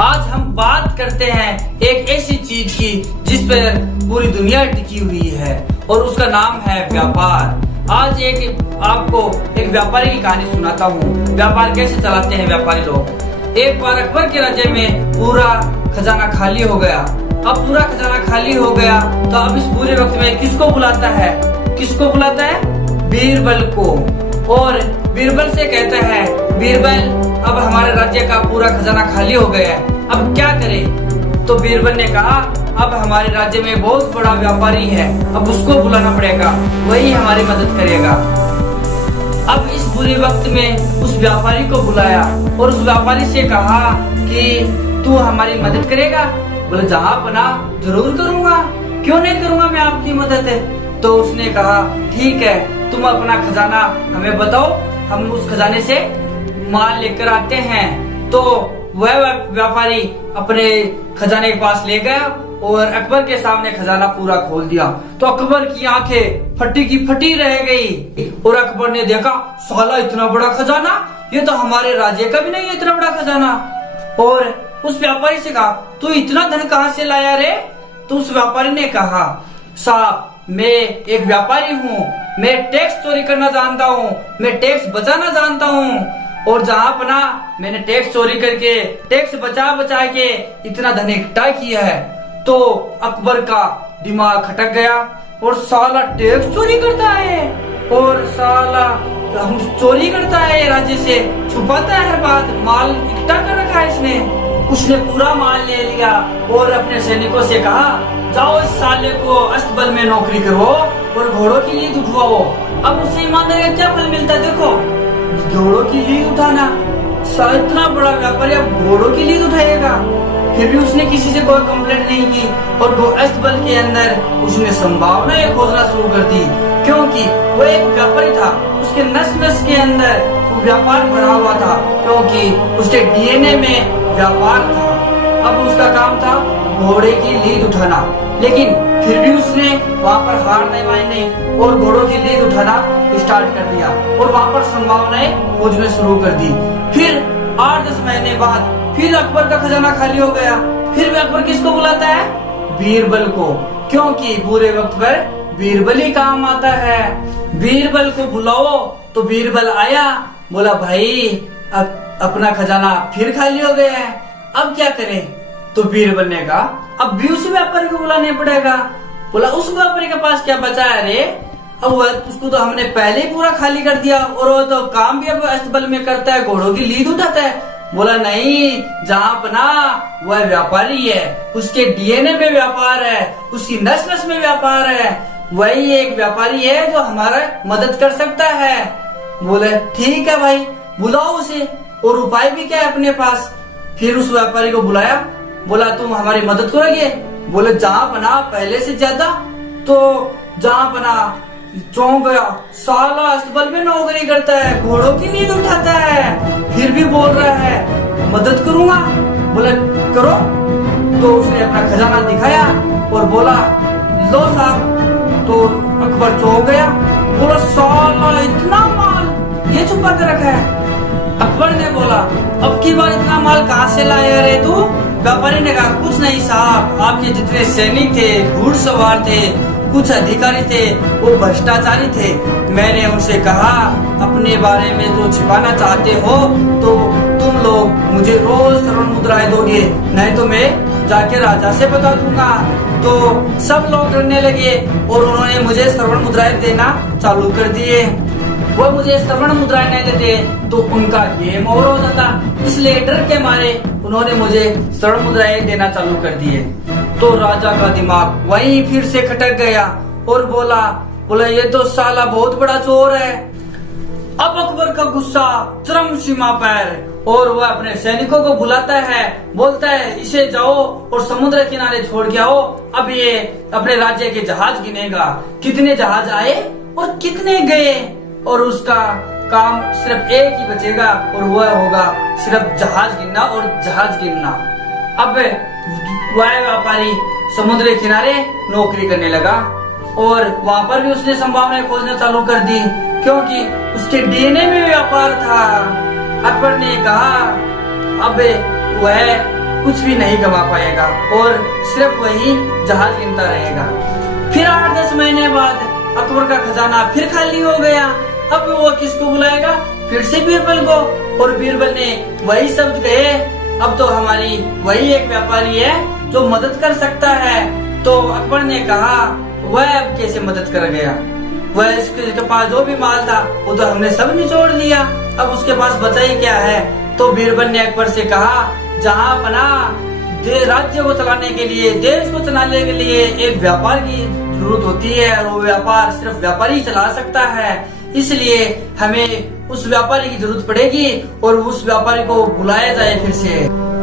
आज हम बात करते हैं एक ऐसी चीज की जिस पर पूरी दुनिया टिकी हुई है और उसका नाम है व्यापार। आज आपको एक व्यापारी की कहानी सुनाता हूँ। व्यापार कैसे चलाते हैं व्यापारी लोग। एक बार अकबर के राज्य में पूरा खजाना खाली हो गया। अब पूरा खजाना खाली हो गया तो अब इस पूरे वक्त में किसको बुलाता है? किसको बुलाता है? बीरबल को। और बीरबल से कहता है, बीरबल अब हमारे राज्य का पूरा खजाना खाली हो गया है, अब क्या करें? तो बीरबल ने कहा, अब हमारे राज्य में बहुत बड़ा व्यापारी है, अब उसको बुलाना पड़ेगा, वही हमारी मदद करेगा। अब इस बुरे वक्त में उस व्यापारी को बुलाया और उस व्यापारी से कहा कि तू हमारी मदद करेगा? बोले जहाँ अपना जरूर करूंगा, क्यों नहीं करूंगा मैं आपकी मदद है। तो उसने कहा ठीक है, तुम अपना खजाना हमें बताओ, हम उस खजाने से माल लेकर आते हैं। तो वह व्यापारी अपने खजाने के पास ले गया और अकबर के सामने खजाना पूरा खोल दिया। तो अकबर की आंखें फटी की फटी रह गई और अकबर ने देखा, साला इतना बड़ा खजाना, ये तो हमारे राज्य का भी नहीं है इतना बड़ा खजाना। और उस व्यापारी से कहा, तू इतना धन कहाँ से लाया रे? तो उस व्यापारी ने कहा, साहब मैं एक व्यापारी हूँ, मैं टैक्स चोरी करना जानता हूँ, मैं टैक्स बचाना जानता हूँ। और जहाँ अपना मैंने टैक्स चोरी करके टैक्स बचा बचा के इतना धन इकट्ठा किया है। तो अकबर का दिमाग खटक गया और साला टैक्स चोरी करता है और साला हम चोरी करता है, राज्य से छुपाता है हर बात, माल इकट्ठा कर रखा है इसने। उसने पूरा माल ले लिया और अपने सैनिकों से कहा, जाओ इस साले को अस्तबल में नौकरी करो और घोड़ों की लीद उठवाओ। अब उसे ईमानदारी का क्या फल मिलता है? देखो, घोड़ों की लीद उठाना, इतना बड़ा व्यापारी अब घोड़ों की लीद उठाएगा। फिर भी उसने किसी से कोई कंप्लेंट नहीं की और वो अस्तबल के अंदर उसने संभावनाएं खोजना शुरू कर दी, क्योंकि वो एक व्यापारी था, उसके नस नस के अंदर व्यापार भरा हुआ था, क्योंकि उसके डीएनए में व्यापार था। अब उसका काम था घोड़े की लीद उठाना, लेकिन फिर भी उसने वहाँ पर हार नहीं मानी और घोड़ों की लीद उठाना स्टार्ट कर दिया और वहाँ पर संभावनाएं खोजने शुरू कर दी। फिर 8-10 महीने बाद फिर अकबर का खजाना खाली हो गया। फिर भी अकबर किसको बुलाता है? बीरबल को, क्योंकि बुरे वक्त पर बीरबल ही काम आता है। बीरबल को बुलाओ। तो बीरबल आया, बोला भाई अब अपना खजाना फिर खाली हो गया है, अब क्या करें? तो बीरबल ने कहा, अब भी उसी व्यापारी को बुलाने पड़ेगा। बोला उस व्यापारी के पास क्या बचा है रे? अब उसको तो हमने पहले ही पूरा खाली कर दिया और वो तो काम भी अब अस्तबल में करता है, घोड़ों की लीद उठाता है। बोला नहीं, जहाँ अपना वह व्यापारी है, उसके डीएनए में व्यापार है, उसकी नस नस में व्यापार है, वही एक व्यापारी है जो हमारा मदद कर सकता है। बोले ठीक है भाई, बुलाओ उसे, और उपाय भी क्या है अपने पास। फिर उस व्यापारी को बुलाया, बोला तुम हमारी मदद करोगे? बोले जहाँ बना पहले से ज्यादा। तो जहाँ बना चौंक गया, साला अस्तबल में नौकरी करता है, घोड़ों की नींद उठाता है, फिर भी बोल रहा है मदद करूंगा। बोले करो। तो उसने अपना खजाना दिखाया और बोला लो साहब। तो अकबर चौंक गया, बोला साला इतना माल ये छुपा कर रखा है। अकबर ने बोला अब की बार इतना माल कहाँ से लाया रे तू? व्यापारी ने कहा कुछ नहीं साहब, आपके जितने सैनिक थे, घुड़सवार थे, कुछ अधिकारी थे, वो भ्रष्टाचारी थे। मैंने उनसे कहा अपने बारे में जो छिपाना चाहते हो तो तुम लोग मुझे रोज स्वर्ण मुद्राएं दोगे, नहीं तो मैं जाके राजा से बता दूंगा। तो सब लोग डरने लगे और उन्होंने मुझे स्वर्ण मुद्राएं देना चालू कर दिए। वो मुझे स्वर्ण मुद्राएं नहीं देते तो उनका गेम ओवर हो जाता, इसलिए डर के मारे उन्होंने मुझे स्वर्ण मुद्राएं देना चालू कर दिए। तो राजा का दिमाग वहीं फिर से खटक गया और बोला ये तो साला बहुत बड़ा चोर है। अब अकबर का गुस्सा चरम सीमा पर और वह अपने सैनिकों को बुलाता है, बोलता है इसे जाओ और समुद्र किनारे छोड़ के आओ, अब ये अपने राज्य के जहाज गिनेगा, कितने जहाज आए और कितने गए, और उसका काम सिर्फ एक ही बचेगा और वह होगा सिर्फ जहाज गिनना और जहाज गिनना। अब वह व्यापारी समुद्र किनारे नौकरी करने लगा और वहाँ पर भी उसने संभावनाएं खोजना चालू कर दी, क्योंकि उसके डीएनए में व्यापार था। अकबर ने कहा अब वह कुछ भी नहीं कमा पाएगा और सिर्फ वही जहाज गिनता रहेगा। फिर 8-10 महीने बाद अकबर का खजाना फिर खाली हो गया। अब वो किसको बुलाएगा? फिर से बीरबल को। और बीरबल ने वही शब्द कहे, अब तो हमारी वही एक व्यापारी है जो मदद कर सकता है। तो अकबर ने कहा, वह अब कैसे मदद कर गया? वह इसके पास जो भी माल था वो तो हमने सब निचोड़ लिया, अब उसके पास बचा ही क्या है? तो बीरबल ने अकबर से कहा, जहाँ बना राज्य को चलाने के लिए, देश को चलाने के लिए एक व्यापार की जरूरत होती है और वो व्यापार सिर्फ व्यापारी चला सकता है। इसलिए हमें उस व्यापारी की जरूरत पड़ेगी और उस व्यापारी को बुलाया जाए फिर से।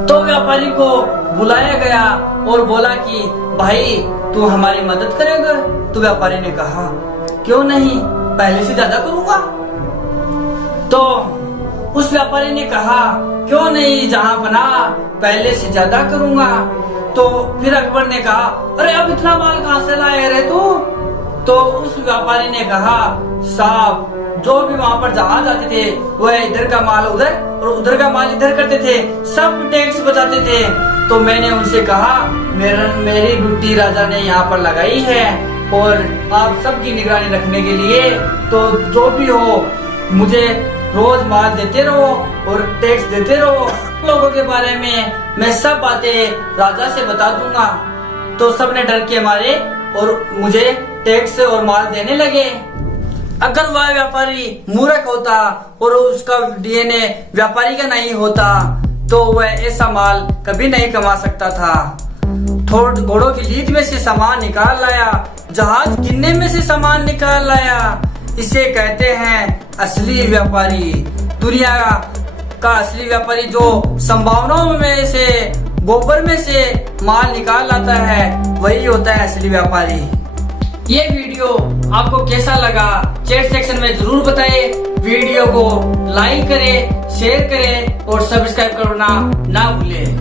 तो व्यापारी को बुलाया गया और बोला कि भाई तू हमारी मदद करेगा? तो व्यापारी ने कहा, क्यों नहीं, पहले से ज्यादा करूंगा। तो उस व्यापारी ने कहा, क्यों नहीं, जहाँ बना पहले से ज्यादा करूंगा। तो फिर अकबर ने कहा, अरे अब इतना माल कहाँ से लाए रे तू? तो उस व्यापारी ने कहा, साहब जो भी वहाँ पर जहाज आते थे वह इधर का माल उधर और उधर का माल इधर करते थे, सब टैक्स बचाते थे। तो मैंने उनसे कहा, मेरी ड्यूटी राजा ने यहाँ पर लगाई है और आप सबकी निगरानी रखने के लिए, तो जो भी हो मुझे रोज माल देते रहो और टैक्स देते रहो। लोगों के बारे में मैं सब बातें राजा से बता दूंगा। तो सबने डर के मारे और मुझे टैक्स और माल देने लगे। अगर वह व्यापारी मूर्ख होता और उसका डीएनए व्यापारी का नहीं होता तो वह ऐसा माल कभी नहीं कमा सकता था। थोड़ घोड़ों की लीद में से सामान निकाल लाया, जहाज गिनने में से सामान निकाल लाया। इसे कहते हैं असली व्यापारी। दुनिया का असली व्यापारी जो संभावनाओं में से, गोबर में से माल निकाल लाता है, वही होता है असली व्यापारी। ये वीडियो आपको कैसा लगा चैट सेक्शन में जरूर बताएं। वीडियो को लाइक करें, शेयर करें और सब्सक्राइब करना ना भूलें।